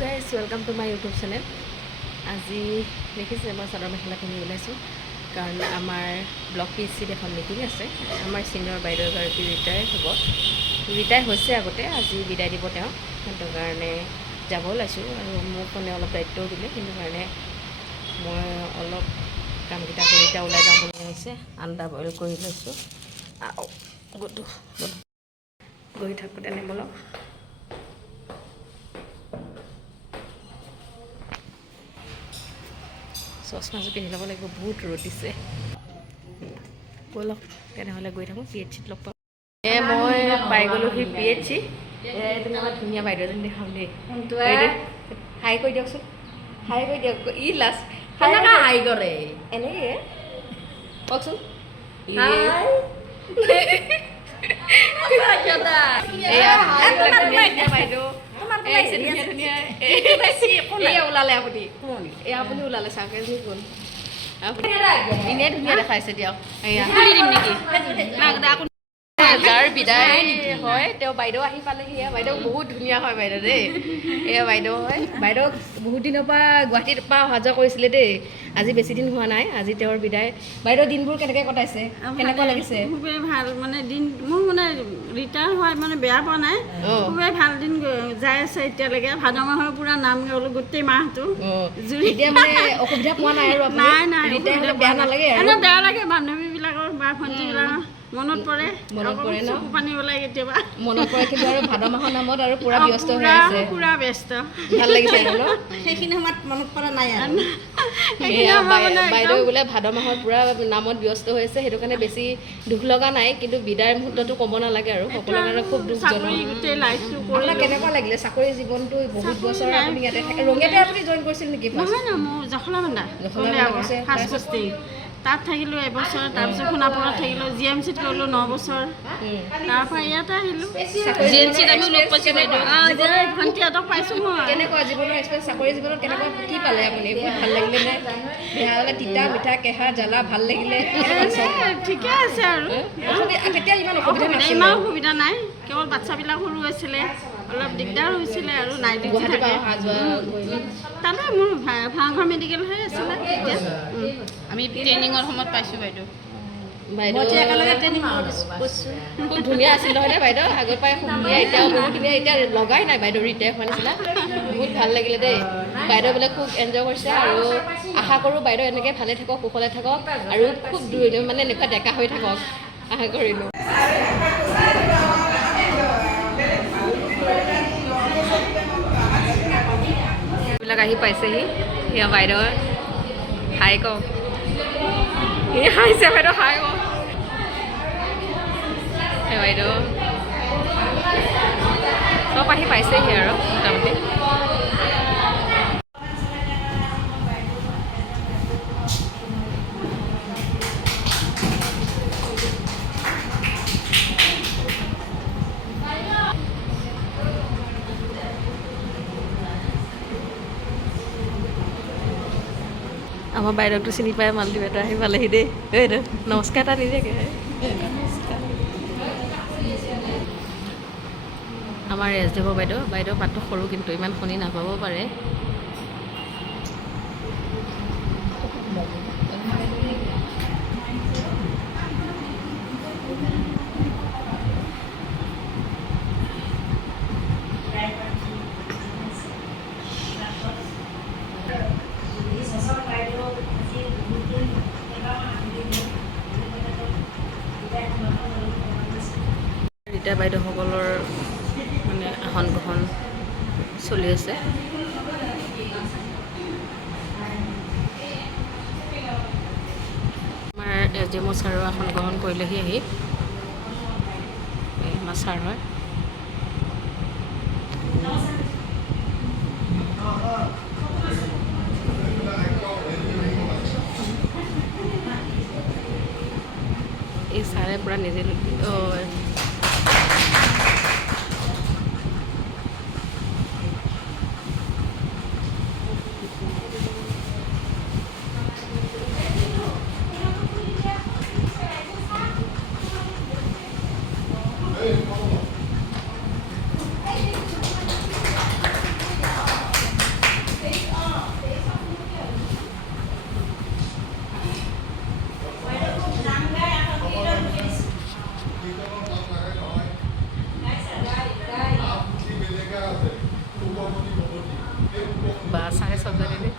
Guys welcome to my YouTube channel. আজি দেখিছে মই চাদৰ মেখেলা পিন্ধি ওলাইছোঁ কাৰণ আমাৰ ব্লক PHCত এখন মিটিং আছে। আমাৰ ছিনিয়ৰ বাইদেউ এগৰাকী ৰিটায়াৰ হ'ব, ৰিটায়াৰ হৈছে আগতে, আজি বিদায় দিব তেওঁ। সেইটো কাৰণে যাব ওলাইছোঁ আৰু মোক মানে অলপ দায়িত্বও দিলে, সেইটো কাৰণে মই অলপ কামকেইটা কৰি এতিয়া ওলাই যাবলগীয়া হৈছে। আন্দা বইল কৰি লৈছোঁ, গৈ থাকোঁ তেনে বলক। চশমাযোৰ পিন্ধি ল'ব লাগিব, বহুত ৰ'দ দিছে। ব'লক তেনেহ'লে গৈ থাকোঁ, PHCত লগ পাম। মই পাই গ'লোহি PHC। তেনেকুৱা ধুনীয়া বাইদেউ এজনী দেখাম দেই। হাই কৰি দিয়কচোন, হাই কৰি দিয়ক। ই লাষ্ট হাই কৰে এনেকৈ কওকচোন। বাইদেউ ওলালে আপুনি, আপুনি ওলালে চাওক, এজনী গ'ল। এনেই ধুনীয়া দেখাইছে দিয়ক। যাৰ বিদায় হয় তেওঁ বাইদেউ আহি পালেহি। বাইদেউ বহুত ধুনীয়া হয় বাইদেউ দেই। এয়া বাইদেউ হয়, বাইদেউ বহুত দিনৰ পৰা গুৱাহাটীৰ পৰা অহা যোৱা কৰিছিলে দেই। আজি বেছি দিন হোৱা নাই, আজি তেওঁৰ বিদায়। বাইদেউ দিনবোৰ কেনেকৈ কটাইছে, কেনেকুৱা লাগিছে? খুবেই ভাল, মানে দিন মোৰ মানে ৰিটায়াৰ হোৱা মানে বেয়া পোৱা নাই, খুবেই ভাল দিন যাই আছে এতিয়ালৈকে। ভাদ মাহৰ পুৰা নাম গালোঁ গোটেই মাহটো। এতিয়া মানে অসুবিধা পোৱা নাই আৰু নাই বেয়া নালাগে? এনেই বেয়া লাগে, বান্ধৱীবিলাকৰ বা ভণ্টিবিলাকৰ মনত পৰে ন, চকু পানী ওলাই কেতিয়াবা মনত পৰে। কিন্তু আৰু ভাদ মাহৰ নামত আৰু পুৰা ব্যস্ত হৈ আছে, পুৰা ব্যস্ত। ভাল লাগিছে ন? সেইখিনি সময়ত মনত পৰা নাই আৰু। বাইদেউ বোলে ভাদ মাহত পুৰা নামত ব্যস্ত হৈ আছে, সেইটো কাৰণে বেছি দুখ লগা নাই। কিন্তু বিদায়ৰ মুহূৰ্তটো ক'ব নালাগে আৰু, সকলোৰে কাৰণে খুব দুখজনক। আপোনাৰ কেনেকুৱা লাগিলে চাকৰি জীৱনটো? বহুত বছৰ আপুনি ইয়াতে থাকে। ৰঙিয়াতে আপুনি জইন কৰিছিল নেকি? নহয় ন, মোৰ জখলাবন্ধা ফাৰ্ষ্ট পষ্টিং। তাত থাকিলোঁ এবছৰ, তাৰপিছত সোণাপুৰত থাকিলোঁ, GMCত কৰিলোঁ 9 বছৰ। তাৰপৰা ইয়াতে আহিলোঁ। GMCত আমি লগ পাইছোঁ বাইদেউ, ভণ্টিহঁতক পাইছোঁ মই। কেনেকুৱা জীৱনৰ এক্সপিৰিয়েঞ্চ, চাকৰি জীৱনত কেনেকুৱা, কি পালে আপুনি? বহুত ভাল লাগিলে নে? বেয়া হ'লে তিতা মিঠা কেঁহা জ্বালা ভাল লাগিলে? ঠিকে আছে আৰু, তেতিয়া ইমান ইমান অসুবিধা নাই। কেৱল বাচ্ছাবিলাক সৰু আছিলে, অলপ দিগদাৰ হৈছিলে আৰু নাইট ডিউটি থাকে। তাতে মোৰ ভাঙৰ মেডিকেলহে আছিলে তেতিয়া। আমি ট্ৰেইনিঙৰ সময়ত পাইছোঁ বাইদেউ। খুব ধুনীয়া আছিল নহয় নে বাইদেউ? আগৰ পৰাই খুব ধুনীয়া, এতিয়াও বহুত ধুনীয়া। এতিয়া লগাই নাই বাইদেউ ৰিটায়াৰ হোৱা নিচিনা। বহুত ভাল লাগিলে দেই। বাইদেউ বোলে খুব এনজয় কৰিছে আৰু আশা কৰোঁ বাইদেউ এনেকৈ ভালে থাকক, কুশলে থাকক আৰু খুব মানে এনেকুৱা ডেকা হৈ থাকক, আশা কৰিলোঁ। এইবিলাক আহি পাইছেহি। সেয়া বাইদেউ হাই কওক, হাইছে বাইদেউ, হাই কওক। বাইদেউ চব আহি পাইছেহি আৰু মোটামুটি। আমাৰ বাইদেউকটো চিনি পাই, মাল্টিমিটাৰ আহি পালেহি দেই। বাইদেউ নমস্কাৰ এটা নিদিয়াকৈ। আমাৰ ৰেজদেৱৰ বাইদেউ পাতটো সৰু, কিন্তু ইমান শুনি নাপাব পাৰে। ৰিটায়াৰ বাইদেউসকলৰ মানে আসন গ্ৰহণ চলি আছে। আমাৰ SDM ছাৰো আসন গ্ৰহণ কৰিলেহি আহি। আমাৰ ছাৰ হয়। এই ছাৰে পূৰা নিজে বা চাৰে ছজনীৰে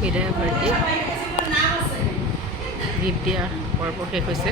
বিদায় পাৰ্টি গিফ্ট দিয়া পৰ্ব শেষ হৈছে।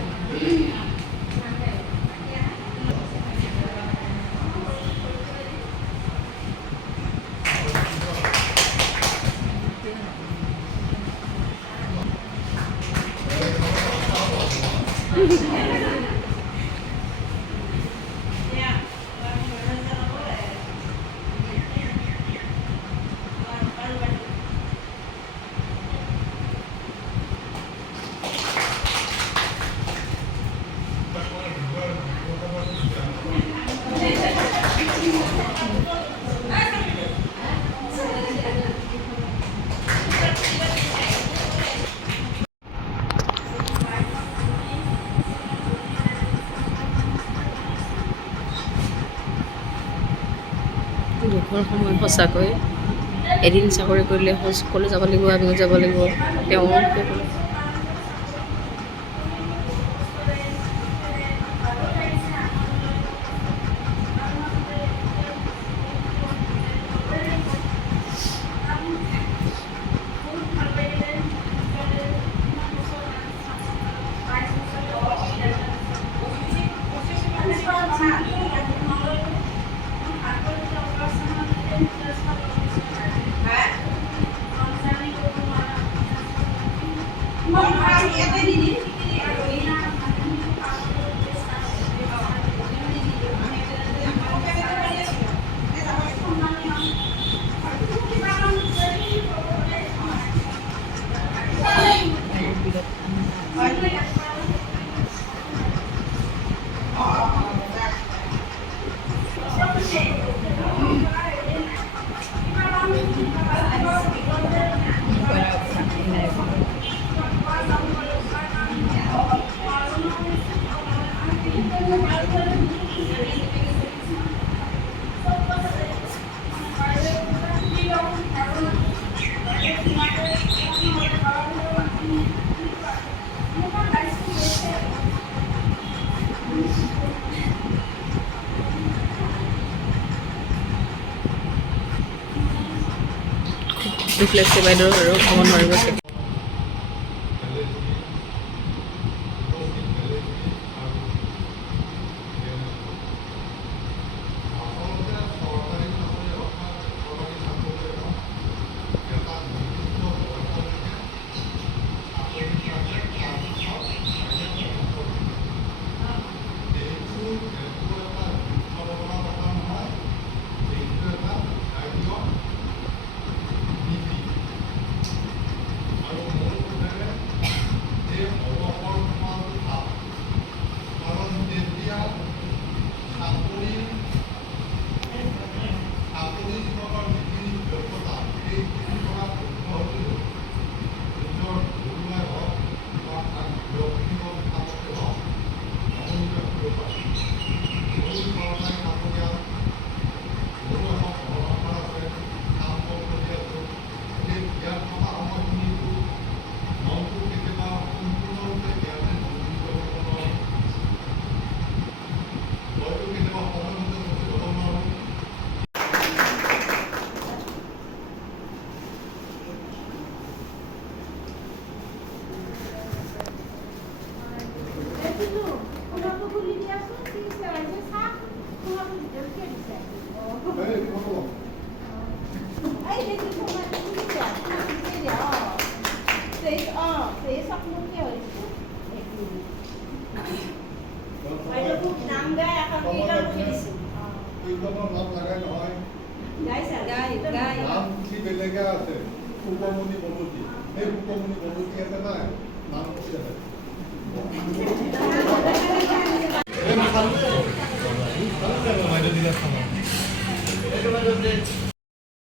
দুখৰ সময় সঁচাকৈ এদিন চাকৰি কৰিলে সকলো যাব লাগিব, আমিও যাব লাগিব। তেওঁ দুখ লাগিছে বাইদেউ আৰু ক'ব নোৱাৰিব চাগে।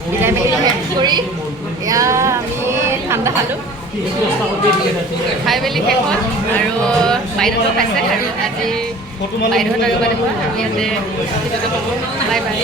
বিদায় মেলি শেষ কৰি এয়া আমি ঠাণ্ডা খালোঁ, খাই মেলি শেষ হ'ল আৰু বাইদেউহঁতেও খাইছে আৰু আজি বাইদেউহঁত আৰু মানে আমি ইয়াতে বাই বাই।